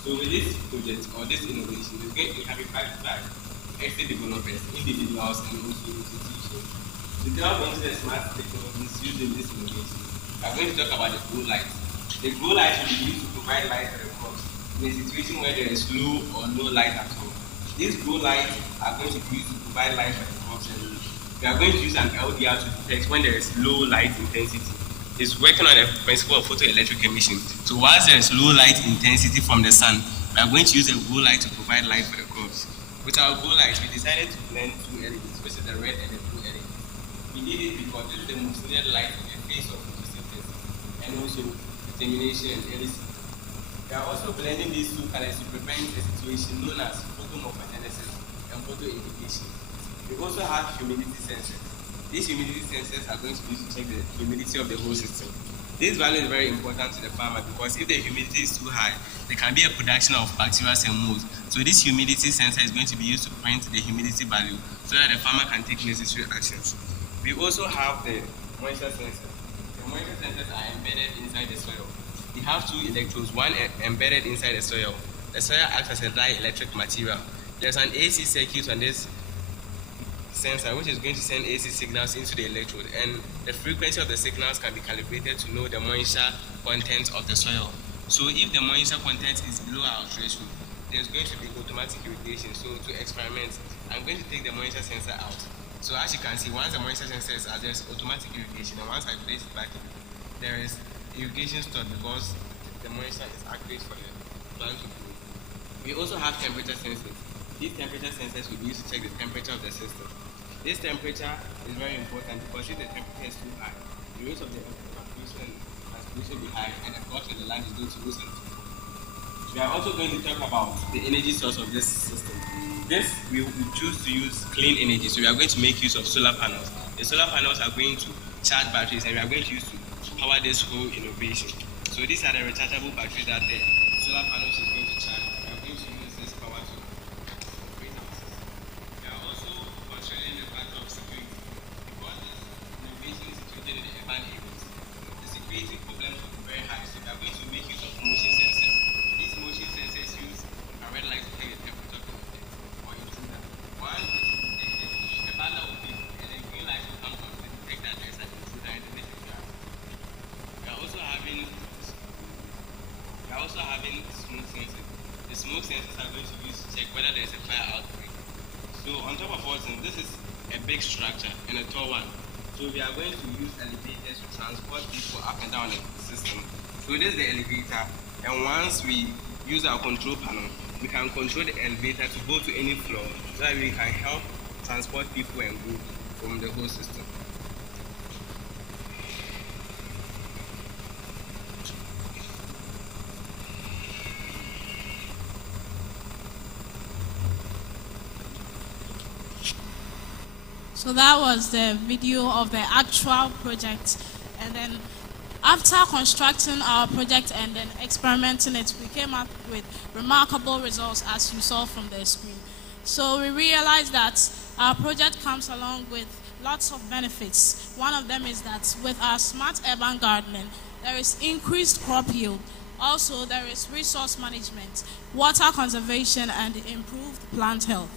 So with this project or this innovation, it's going to be backed by estate developers, individuals, and also institutions. To delve into the smart technologies used in this innovation, we are going to talk about the grow light. The grow light will be used to provide light for the crops in a situation where there is low or no light at all. These grow lights are going to be used to provide light for the crops, and we are going to use an LDR to detect when there is low light intensity. It's working on the principle of photoelectric emission. So whilst there is low light intensity from the sun, we are going to use a grow light to provide light for the crops. With our grow light, we decided to blend two LEDs, which is the red and the blue LED. We did it because this is the most needed light in the face of photosynthesis and also determination and early season. We are also blending these two colors to prevent a situation known as photomorphogenesis and photoindication. We also have humidity sensors. These humidity sensors are going to be used to check the humidity of the whole system. This value is very important to the farmer because if the humidity is too high, there can be a production of bacteria and molds. So this humidity sensor is going to be used to print the humidity value so that the farmer can take necessary actions. We also have the moisture sensor. The moisture sensors are embedded inside the soil. They have two electrodes, one embedded inside the soil. The soil acts as a dielectric material. There's an AC circuit on this sensor which is going to send AC signals into the electrode, and the frequency of the signals can be calibrated to know the moisture content of the soil. So if the moisture content is below our threshold, there's going to be automatic irrigation. So to experiment, I'm going to take the moisture sensor out. So as you can see, once the moisture sensor is out, there's automatic irrigation, and once I place it back in, there is irrigation stored because the moisture is accurate for the plant to grow. We also have temperature sensors. These temperature sensors will be used to check the temperature of the system. This temperature is very important because if the temperature is too high, the rate of the evaporation will be high and the cost of the land is going to lose. We are also going to talk about the energy source of this system. This we choose to use clean energy, so we are going to make use of solar panels. The solar panels are going to charge batteries, and we are going to use to power this whole innovation. So these are the rechargeable batteries that the solar panels is going to charge. We are going to use this power to operate our system. We are also considering the factor of security. Because this innovation is situated in the urban areas, the security problems will be very high. So we are going to make use of motion sensors. These motion sensors use a red light to take the temperature of the or intruder. One, the butler will beep, and the green light will come on to detect that there is an intruder in the network. We are also having smoke sensors. The smoke sensors are going to be used to check whether there is a fire outbreak. So on top of all things, this is a big structure and a tall one. So we are going to use elevators to transport people up and down the system. So this is the elevator, and once we use our control panel, we can control the elevator to go to any floor so that we can help transport people and goods from the whole system. So that was the video of the actual project. And then after constructing our project and then experimenting it, we came up with remarkable results as you saw from the screen. So we realized that our project comes along with lots of benefits. One of them is that with our smart urban gardening, there is increased crop yield. Also, there is resource management, water conservation, and improved plant health.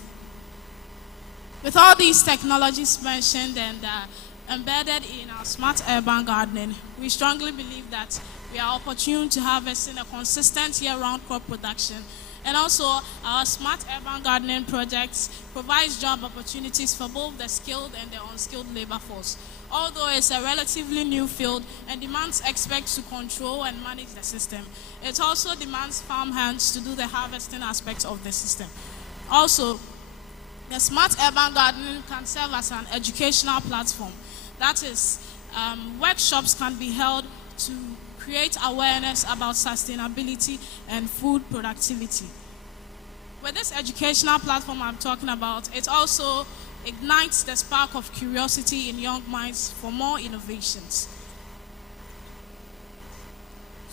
With all these technologies mentioned and embedded in our smart urban gardening, we strongly believe that we are opportune to harvesting a consistent year-round crop production. And also, our smart urban gardening projects provides job opportunities for both the skilled and the unskilled labor force. Although it's a relatively new field and demands experts to control and manage the system, it also demands farm hands to do the harvesting aspects of the system. Also, the smart urban gardening can serve as an educational platform. That is, workshops can be held to create awareness about sustainability and food productivity. With this educational platform I'm talking about, it also ignites the spark of curiosity in young minds for more innovations.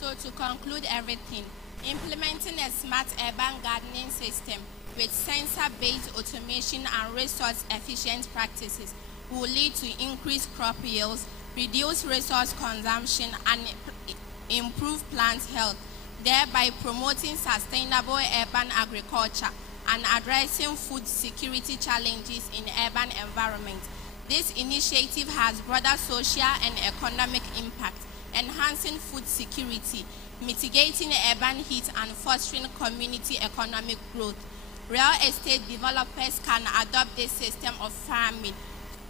So to conclude everything, implementing a smart urban gardening system with sensor-based automation and resource-efficient practices will lead to increased crop yields, reduce resource consumption, and improve plant health. thereby promoting sustainable urban agriculture and addressing food security challenges in urban environments. This initiative has broader social and economic impact, enhancing food security, mitigating urban heat, and fostering community economic growth. Real estate developers can adopt this system of farming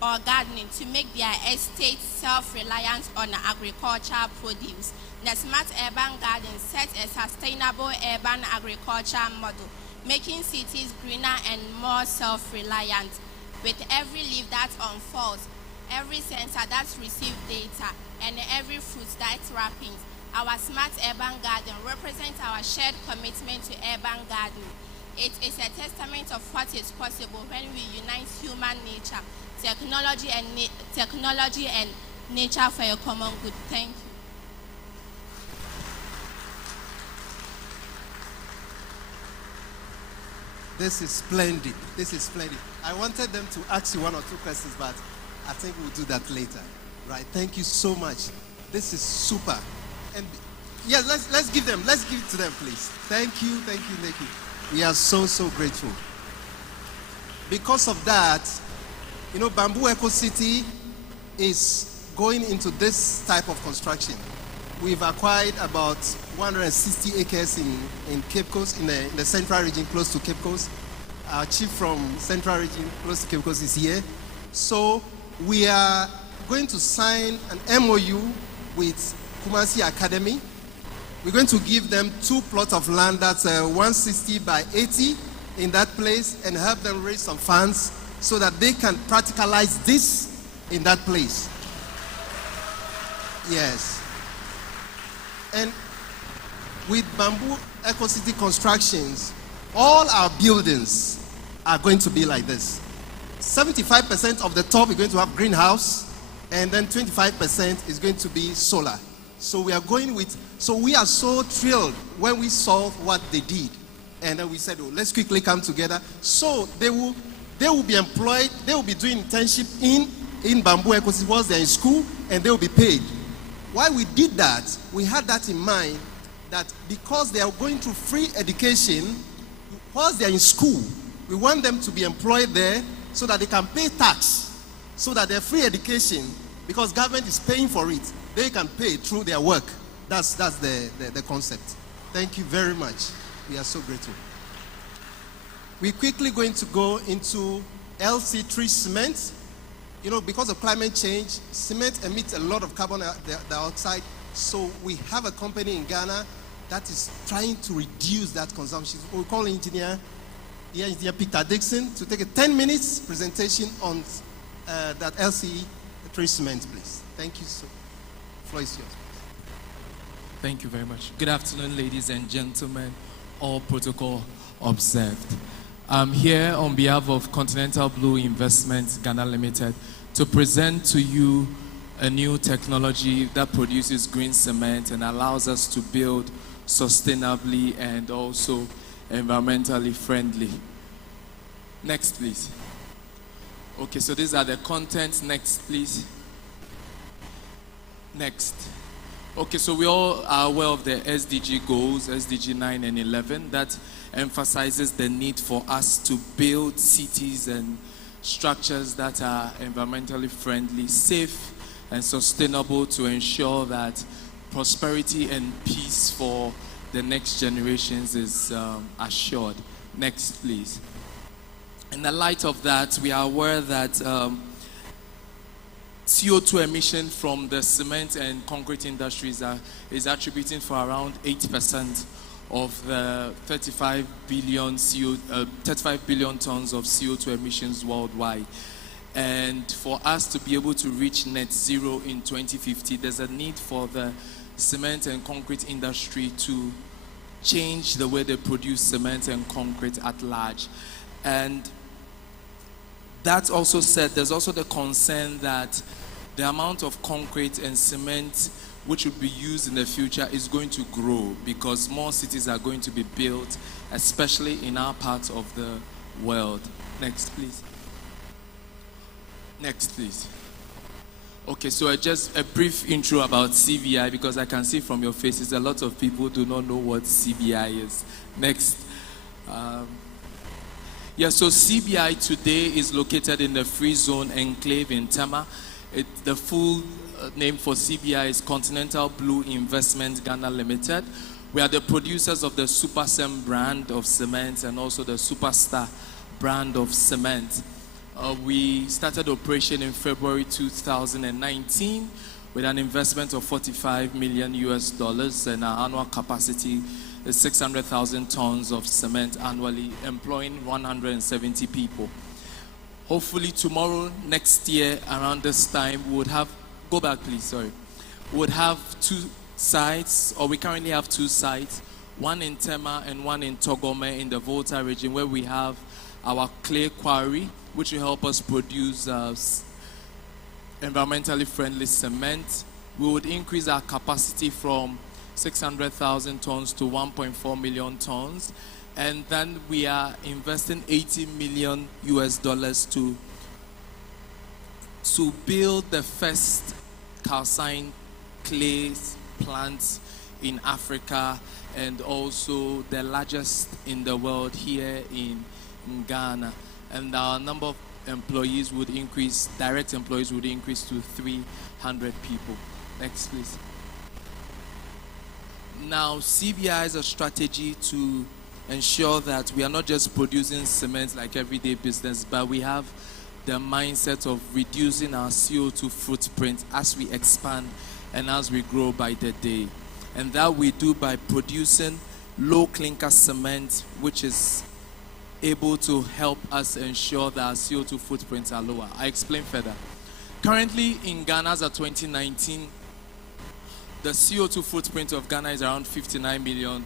or gardening to make their estates self-reliant on agricultural produce. The smart urban garden sets a sustainable urban agriculture model, making cities greener and more self-reliant. With every leaf that unfolds, every sensor that receives data, and every fruit that wrappings, our smart urban garden represents our shared commitment to urban gardening. It is a testament of what is possible when we unite human nature, technology and nature for a common good. Thank you. This is splendid. This is splendid. I wanted them to ask you one or two questions, but I think we'll do that later. Right? Thank you so much. This is super. And yes, let's give them. Let's give it to them, please. Thank you, thank you, thank you. We are so grateful. Because of that, Bamboo Eco City is going into this type of construction. We've acquired about 160 acres in Cape Coast, in the central region close to Cape Coast. Our chief from central region close to Cape Coast is here. So we are going to sign an MOU with Kumasi Academy. We're going to give them 2 plots of land that's 160 by 80 in that place and help them raise some funds so that they can practicalize this in that place. Yes. And with Bamboo Eco City Constructions, all our buildings are going to be like this. 75% of the top is going to have greenhouse, and then 25% is going to be solar. So we are going with, so we are so thrilled when we saw what they did. And then we said, oh, let's quickly come together. So they will be employed, they will be doing internship in Bamboo Eco City whilst they're in school, and they will be paid. Why we did that, we had that in mind, that because they are going through free education, whilst they're in school, we want them to be employed there so that they can pay tax, so that their free education, because government is paying for it, they can pay through their work. That's the concept. Thank you very much. We are so grateful. We're quickly going to go into LC3 cement. Because of climate change, cement emits a lot of carbon dioxide. So we have a company in Ghana that is trying to reduce that consumption. We call Engineer Peter Dixon to take a 10 minutes presentation on that LC3 cement, please. Thank you so much. The floor is yours. Thank you very much. Good afternoon, ladies and gentlemen. All protocol observed. I'm here on behalf of Continental Blue Investments Ghana Limited to present to you a new technology that produces green cement and allows us to build sustainably and also environmentally friendly. Next, please. Okay, so these are the contents. Next, please. Next. Okay, so we all are aware of the SDG goals, SDG 9 and 11, that emphasizes the need for us to build cities and structures that are environmentally friendly, safe, and sustainable to ensure that prosperity and peace for the next generations is assured. Next, please. In the light of that, we are aware that CO2 emission from the cement and concrete industries is attributing for around 8% of the 35 billion tons of CO2 emissions worldwide. And for us to be able to reach net zero in 2050, there's a need for the cement and concrete industry to change the way they produce cement and concrete at large. And that also said, there's also the concern that the amount of concrete and cement which will be used in the future is going to grow because more cities are going to be built, especially in our part of the world. Next, please. Next, please. Okay, so just a brief intro about CBI, because I can see from your faces a lot of people do not know what CBI is. Next. So CBI today is located in the Free Zone Enclave in Tema. The full name for CBI is Continental Blue Investment Ghana Limited. We are the producers of the Supersem brand of cement and also the Superstar brand of cement. We started operation in February 2019 with an investment of $45 million and our annual capacity is 600,000 tons of cement annually, employing 170 people. Hopefully tomorrow, next year, around this time, we would have, we would have 2 sites, or we currently have 2 sites, one in Tema and one in Togome in the Volta region, where we have our clay quarry, which will help us produce environmentally friendly cement. We would increase our capacity from 600,000 tons to 1.4 million tons. And then we are investing $80 million to build the first calcined clay plant in Africa, and also the largest in the world here in Ghana. And our number of employees would increase, direct employees would increase to 300 people. Next, please. Now, CBI is a strategy to ensure that we are not just producing cement like everyday business, but we have the mindset of reducing our CO2 footprint as we expand and as we grow by the day. And that we do by producing low clinker cement, which is able to help us ensure that our CO2 footprints are lower. I explain further. Currently in Ghana as of 2019, the CO2 footprint of Ghana is around 59 million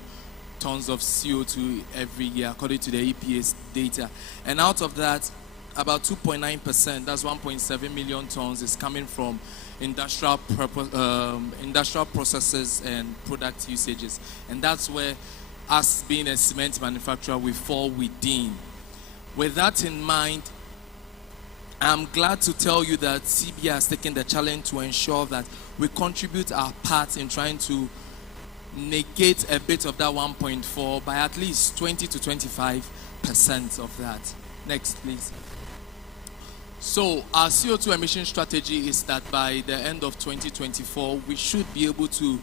tons of CO2 every year, according to the EPA's data. And out of that, about 2.9%, that's 1.7 million tons, is coming from industrial processes and product usages. And that's where us being a cement manufacturer, we fall within. With that in mind, I'm glad to tell you that CBI has taken the challenge to ensure that we contribute our part in trying to negate a bit of that 1.4 by at least 20 to 25% of that. Next, please. So our CO2 emission strategy is that by the end of 2024, we should be able to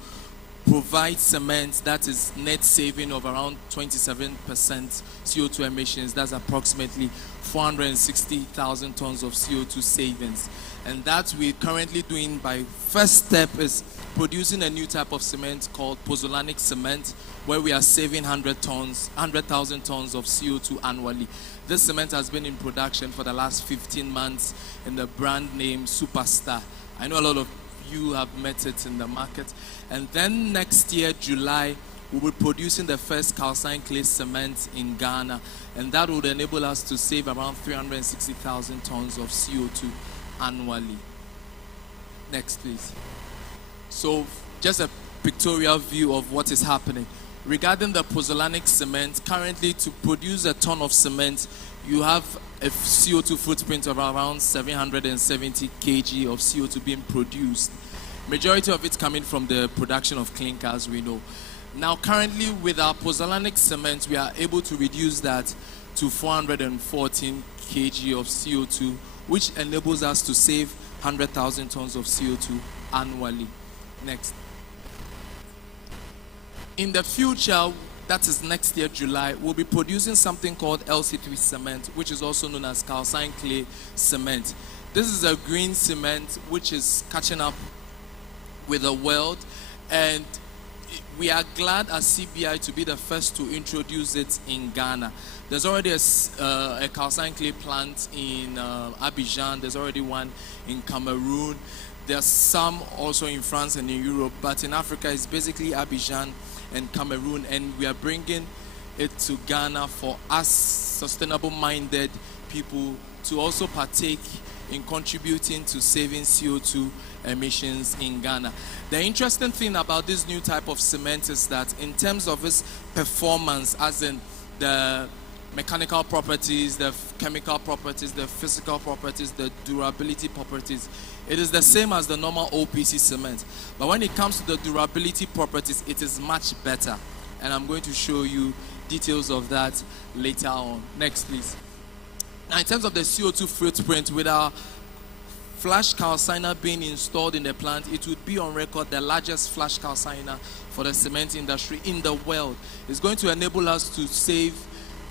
provide cement that is net saving of around 27% CO2 emissions. That's approximately 460,000 tons of CO2 savings. And that we're currently doing by first step is producing a new type of cement called pozzolanic cement, where we are saving 100,000 tons of CO2 annually. This cement has been in production for the last 15 months in the brand name Superstar. I know a lot of you have met it in the market. And then next year, July, we'll be producing the first calcined clay cement in Ghana. And that would enable us to save around 360,000 tons of CO2 annually. Next, please. So just a pictorial view of what is happening. Regarding the pozzolanic cement, currently to produce a ton of cement, you have a CO2 footprint of around 770 kg of CO2 being produced. Majority of it coming from the production of clinker, as we know. Now, currently with our pozzolanic cement, we are able to reduce that to 414 kg of CO2, which enables us to save 100,000 tons of CO2 annually. Next. In the future, that is next year, July, we'll be producing something called LC3 cement, which is also known as calcined clay cement. This is a green cement which is catching up with the world, and we are glad as CBI to be the first to introduce it in Ghana. There's already a calcined clay plant in Abidjan. There's already one in Cameroon. There's some also in France and in Europe, but in Africa it's basically Abidjan and Cameroon, and we are bringing it to Ghana for us sustainable-minded people to also partake in contributing to saving CO2 emissions in Ghana. The interesting thing about this new type of cement is that in terms of its performance, as in the mechanical properties, the chemical properties, the physical properties, the durability properties. It is the same as the normal OPC cement. But when it comes to the durability properties, it is much better. And I'm going to show you details of that later on. Next, please. Now, in terms of the CO2 footprint, with our flash calciner being installed in the plant, it would be on record the largest flash calciner for the cement industry in the world. It's going to enable us to save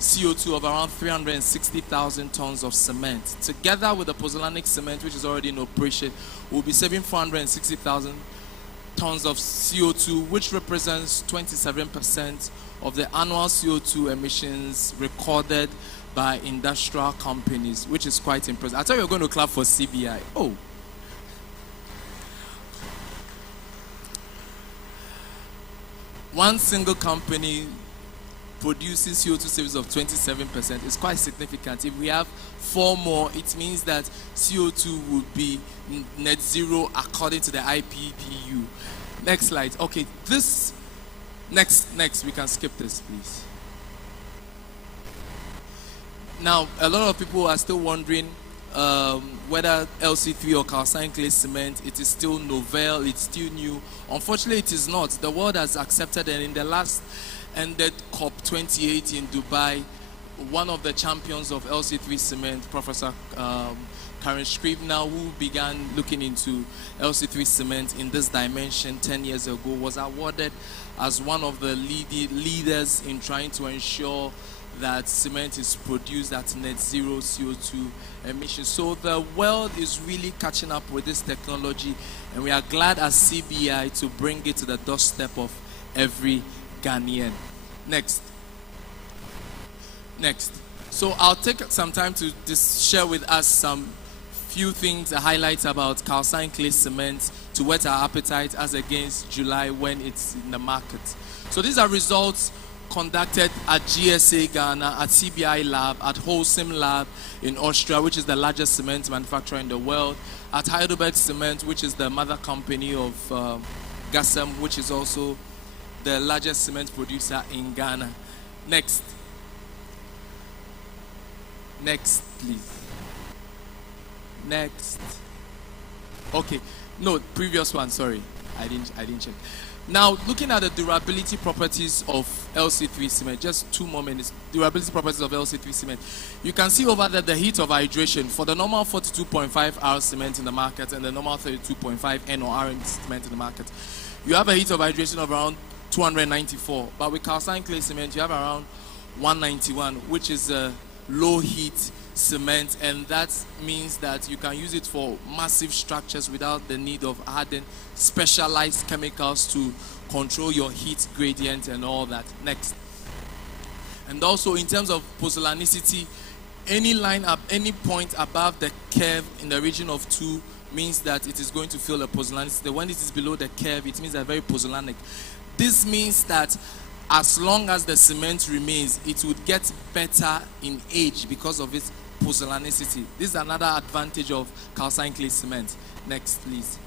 CO2 of around 360,000 tons of cement. Together with the pozzolanic cement, which is already in operation, we'll be saving 460,000 tons of CO2, which represents 27% of the annual CO2 emissions recorded by industrial companies, which is quite impressive. I thought you were going to clap for CBI. Oh. One single company producing CO2 savings of 27% is quite significant. If we have 4 more, it means that CO2 would be net zero according to the IPPU. Next slide. Okay, this, next, we can skip this, please. Now, a lot of people are still wondering whether LC3 or calcined clay cement, it is still novel, it's still new. Unfortunately, it is not. The world has accepted, and in the last ended COP28 in Dubai, one of the champions of LC3 cement, Professor Karen Scribner, who began looking into LC3 cement in this dimension 10 years ago, was awarded as one of the leaders in trying to ensure that cement is produced at net zero CO2 emissions. So the world is really catching up with this technology, and we are glad as CBI to bring it to the doorstep of every Ghanaian. Next. So I'll take some time to just share with us some few things, highlights about calcined clay cement to whet our appetite as against July when it's in the market. So these are results conducted at GSA Ghana, at CBI Lab, at Holcim Lab in Austria, which is the largest cement manufacturer in the world, at Heidelberg Cement, which is the mother company of Gassem, which is also the largest cement producer in Ghana. Next, please. Next. Okay, no, previous one, sorry. I didn't check. Now, looking at the durability properties of LC3 cement, just 2 more minutes. Durability properties of LC3 cement. You can see over there the heat of hydration for the normal 42.5 R cement in the market and the normal 32.5 N or RM cement in the market. You have a heat of hydration of around 294, but with calcined clay cement, you have around 191, which is a low heat cement, and that means that you can use it for massive structures without the need of adding specialized chemicals to control your heat gradient and all that. Next. And also in terms of pozzolanicity, any line up, any point above the curve in the region of 2 means that it is going to feel a pozzolanicity. When it is below the curve, it means they're very pozzolanic. This means that as long as the cement remains, it would get better in age because of its pozzolanicity. This is another advantage of calcined clay cement. Next, please.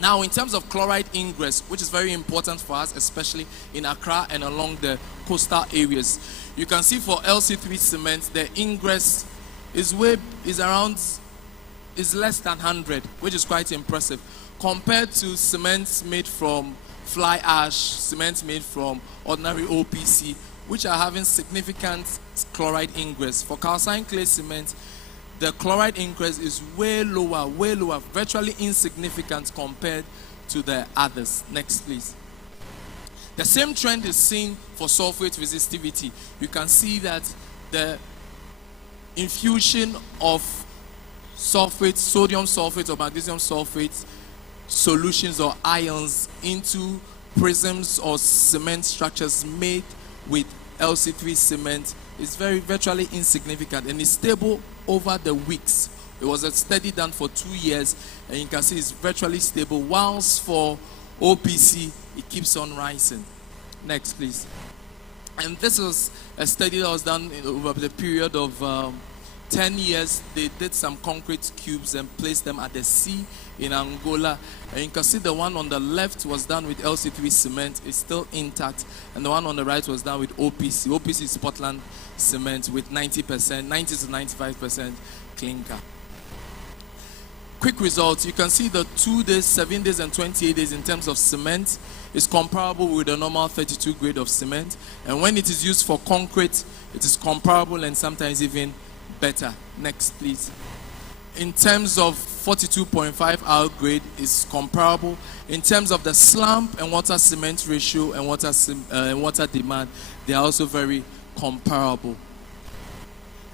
Now, in terms of chloride ingress, which is very important for us, especially in Accra and along the coastal areas, you can see for LC3 cement, the ingress is less than 100, which is quite impressive, compared to cements made from fly ash, cement made from ordinary OPC, which are having significant chloride ingress. For calcined clay cement, the chloride ingress is way lower, virtually insignificant compared to the others. Next, please. The same trend is seen for sulfate resistivity. You can see that the infusion of sulfate, sodium sulfate or magnesium sulfate solutions or ions into prisms or cement structures made with LC3 cement is virtually insignificant and is stable over the weeks. It was a study done for 2 years, and you can see it's virtually stable, whilst for OPC it keeps on rising. Next, please. And this was a study that was done over the period of 10 years, they did some concrete cubes and placed them at the sea in Angola. And you can see the one on the left was done with LC3 cement, it's still intact. And the one on the right was done with OPC. OPC is Portland cement with 90%, 90 to 95% clinker. Quick results, you can see the 2 days, 7 days, and 28 days in terms of cement is comparable with the normal 32 grade of cement. And when it is used for concrete, it is comparable and sometimes even better. Next, please. In terms of 42.5 R grade is comparable. In terms of the slump and water cement ratio and water demand, they are also very comparable.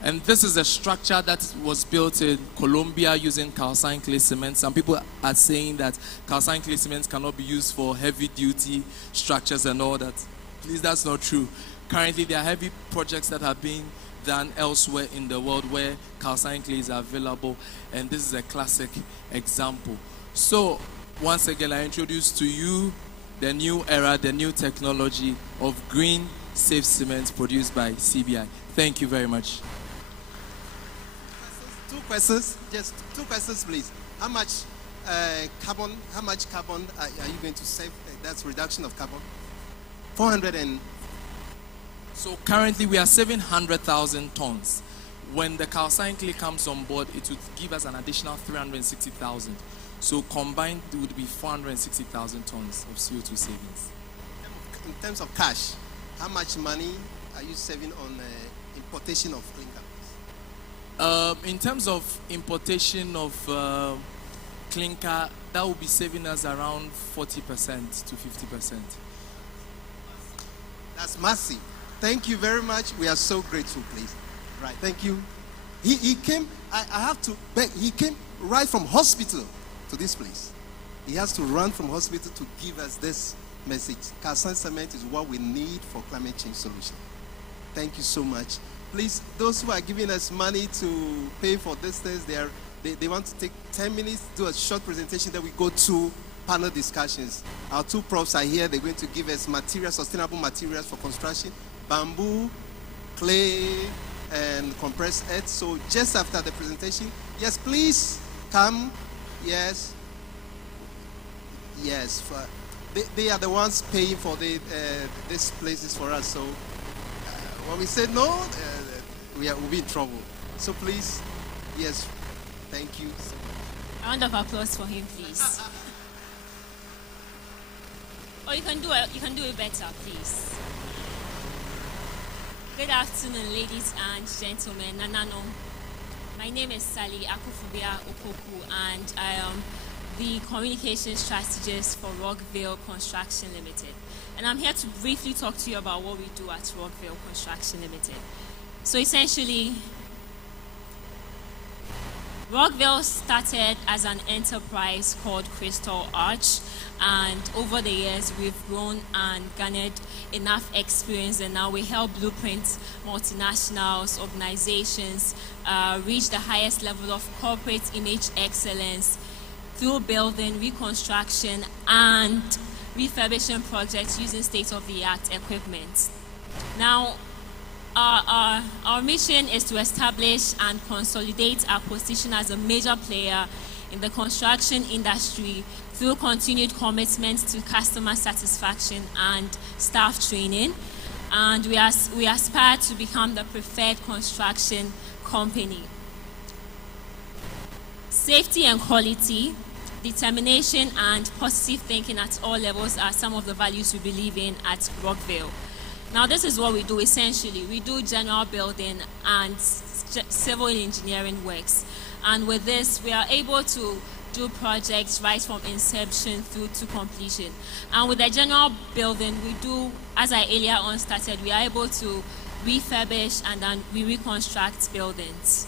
And this is a structure that was built in Colombia using calcined clay cement. Some people are saying that calcined clay cement cannot be used for heavy duty structures and all that. Please, that's not true. Currently, there are heavy projects that are being done elsewhere in the world where calcined clays are available, and this is a classic example. So, once again, I introduce to you the new era, the new technology of green, safe cement produced by CBI. Thank you very much. Two questions, just 2 questions, please. How much carbon are you going to save? That's reduction of carbon. 400 and... So currently we are saving 100,000 tons. When the calcined clay comes on board, it would give us an additional 360,000. So combined, it would be 460,000 tons of CO2 savings. In terms of cash, how much money are you saving on importation of clinker? In terms of importation of clinker, that will be saving us around 40% to 50%. That's massive. Thank you very much. We are so grateful, please. Right, thank you. He came, I have to beg, he came right from hospital to this place. He has to run from hospital to give us this message. Calcined cement is what we need for climate change solution. Thank you so much. Please, those who are giving us money to pay for this things, they want to take 10 minutes, do a short presentation, then we go to panel discussions. Our 2 profs are here. They're going to give us materials, sustainable materials for construction, bamboo, clay, and compressed earth. So just after the presentation, yes, please come. Yes. Yes. They are the ones paying for these places for us. So when we say no, we'll be in trouble. So please, yes, thank you. A round of applause for him, please. Or you can do it better, please. Good afternoon, ladies and gentlemen. Nanano. My name is Sally Akufubia Opoku, and I am the communication strategist for Rockville Construction Limited. And I'm here to briefly talk to you about what we do at Rockville Construction Limited. So essentially, Rockville started as an enterprise called Crystal Arch, and over the years we've grown and garnered enough experience, and now we help blueprint multinationals, organizations reach the highest level of corporate image excellence through building, reconstruction, and refurbishing projects using state-of-the-art equipment. Now, our mission is to establish and consolidate our position as a major player in the construction industry through continued commitment to customer satisfaction and staff training. And we aspire to become the preferred construction company. Safety and quality, determination, and positive thinking at all levels are some of the values we believe in at Rockville. Now, this is what we do essentially. We do general building and civil engineering works. And with this, we are able to do projects right from inception through to completion. And with the general building, we do, as I earlier on started, we are able to refurbish and then we reconstruct buildings.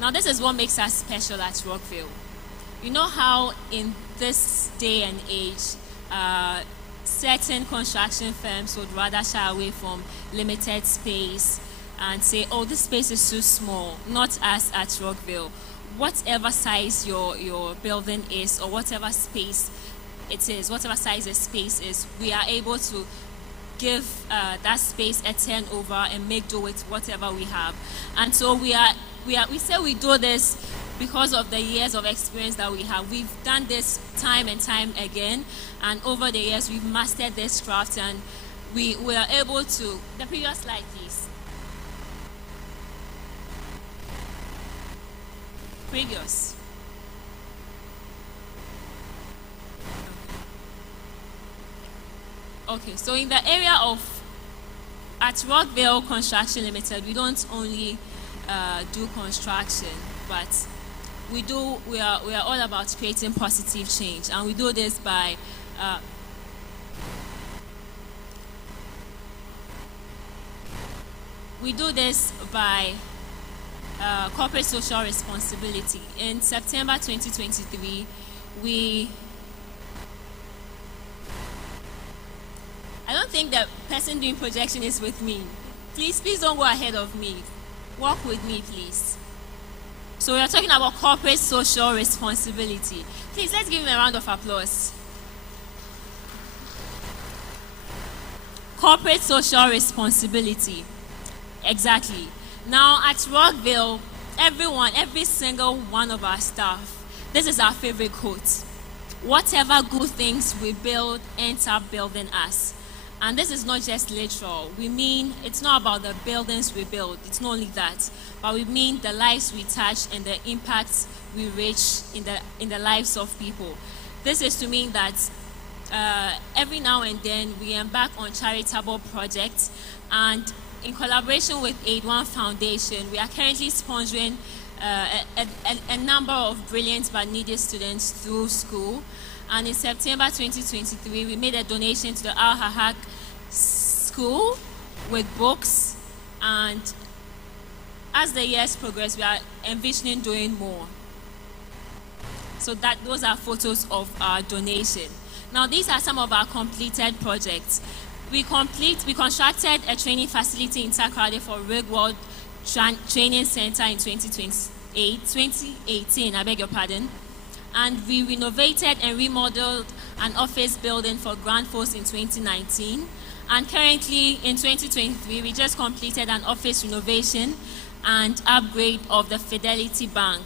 Now, this is what makes us special at Rockville. You know how in this day and age, certain construction firms would rather shy away from limited space and say, oh, this space is too small. Not us at Rockville. Whatever size your building is, or whatever space it is, whatever size the space is, we are able to give that space a turnover and make do with whatever we have. And so we say we do this because of the years of experience that we have. We've done this time and time again, and over the years we've mastered this craft, and we are able to. The previous slide, please. Previous. Okay, so in the area of, at Rockville Construction Limited, we don't only do construction, but we are all about creating positive change, and we do this by corporate social responsibility. In September 2023, I don't think the person doing projection is with me. Please don't go ahead of me. Walk with me, please. So we are talking about corporate social responsibility. Please, let's give him a round of applause. Corporate social responsibility. Exactly. Now at Rockville, every single one of our staff, this is our favorite quote. Whatever good things we build ends up building us. And this is not just literal. We mean it's not about the buildings we build. It's not only that, but we mean the lives we touch and the impacts we reach in the lives of people. This is to mean that every now and then we embark on charitable projects, and in collaboration with Aid One Foundation, we are currently sponsoring a number of brilliant but needy students through school. And in September 2023, we made a donation to the Al Hahak School with books. And as the years progress, we are envisioning doing more. So those are photos of our donation. Now, these are some of our completed projects. We constructed a training facility in Takoradi for Rigworld Training Center in 2018, I beg your pardon. And we renovated and remodeled an office building for Grand Force in 2019. And currently in 2023, we just completed an office renovation and upgrade of the Fidelity Bank.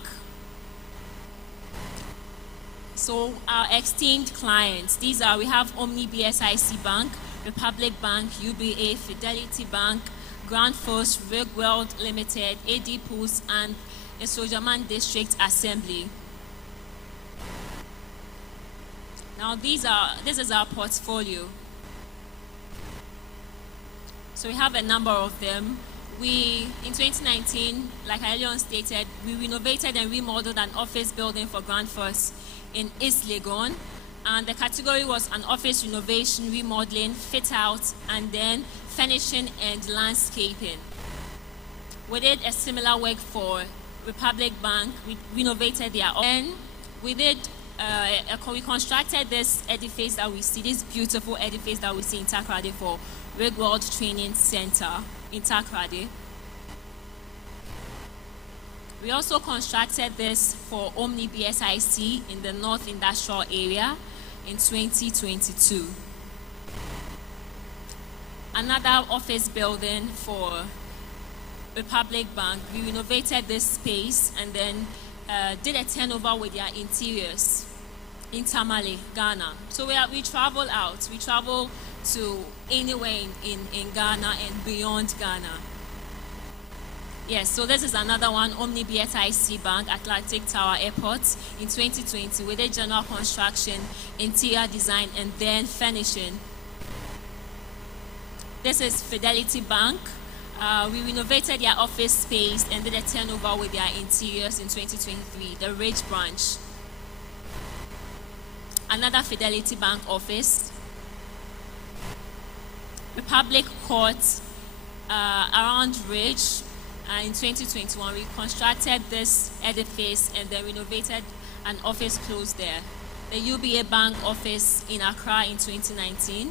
So our esteemed clients, we have Omni BSIC Bank, Republic Bank, UBA, Fidelity Bank, Grand Force, Rigworld Limited, AD Pools, and the Sojaman District Assembly. Now this is our portfolio. So we have a number of them. In 2019, like I earlier stated, we renovated and remodeled an office building for Grand Force in East Legon. And the category was an office renovation, remodeling, fit out, and then finishing and landscaping. We did a similar work for Republic Bank. We renovated their office. And we constructed this edifice that we see, this beautiful edifice that we see in Takoradi for Rigworld Training Center in Takoradi. We also constructed this for Omni BSIC in the North Industrial Area in 2022. Another office building for Republic Bank, we renovated this space and then did a turnover with their interiors in Tamale, Ghana. So we travel out. We travel to anywhere in Ghana and beyond Ghana. Yes, so this is another one, Omni BSIC Bank, Atlantic Tower Airport in 2020. We did general construction, interior design, and then finishing. This is Fidelity Bank. We renovated their office space and did a turnover with their interiors in 2023, the Ridge branch. Another Fidelity Bank office. Republic Court around Ridge. In 2021, we constructed this edifice and then renovated an office close there. The UBA Bank office in Accra in 2019.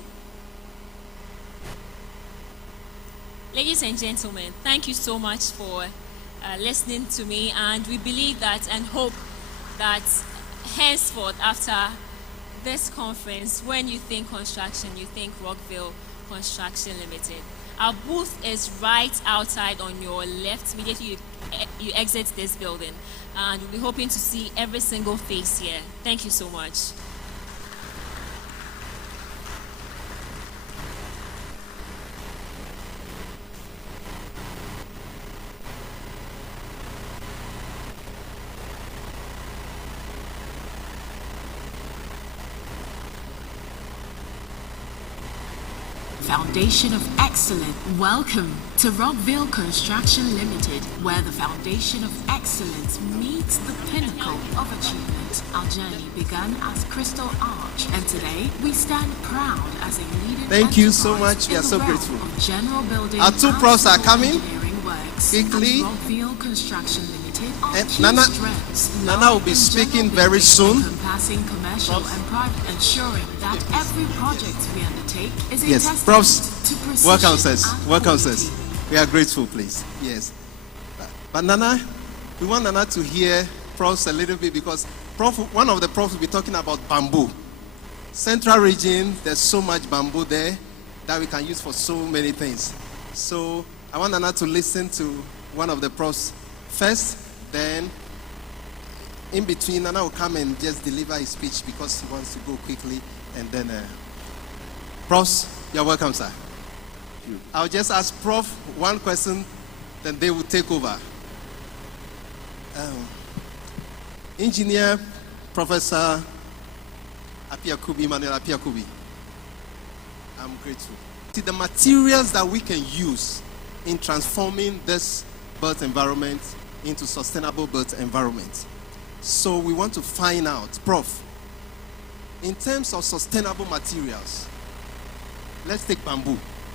Ladies and gentlemen, thank you so much for listening to me, and we believe that and hope that henceforth after this conference, when you think construction, you think Rockville Construction Limited. Our booth is right outside on your left, immediately you exit this building. And we'll be hoping to see every single face here. Thank you so much. Foundation of Excellence. Welcome to Rockville Construction Limited, where the foundation of excellence meets the pinnacle of achievement. Our journey began as Crystal Arch, and today we stand proud as a leading Thank you so enterprise much. We are in the so realm grateful. of general building Our two and profs are civil coming. engineering works. Quickly. At Rockville Construction Limited, our And key Nana- strengths Nana lie will be in speaking general very building, soon. encompassing commercial and private, ensuring that every project we undertake is a Yes, testament profs, to precision welcome, sirs. and Welcome, quality. sirs. We are grateful, please. Yes. But Nana, we want Nana to hear profs a little bit because one of the profs will be talking about bamboo. Central region, there's so much bamboo there that we can use for so many things. So I want Nana to listen to one of the profs first, then in between, Nana will come and just deliver his speech because he wants to go quickly. And then, profs, you're welcome, sir. I'll just ask Prof one question, then they will take over. Engineer Professor Apiakubi, Manuel Apiakubi, I'm grateful. See, the materials that we can use in transforming this built environment into sustainable built environment. So we want to find out, Prof, in terms of sustainable materials, let's take bamboo.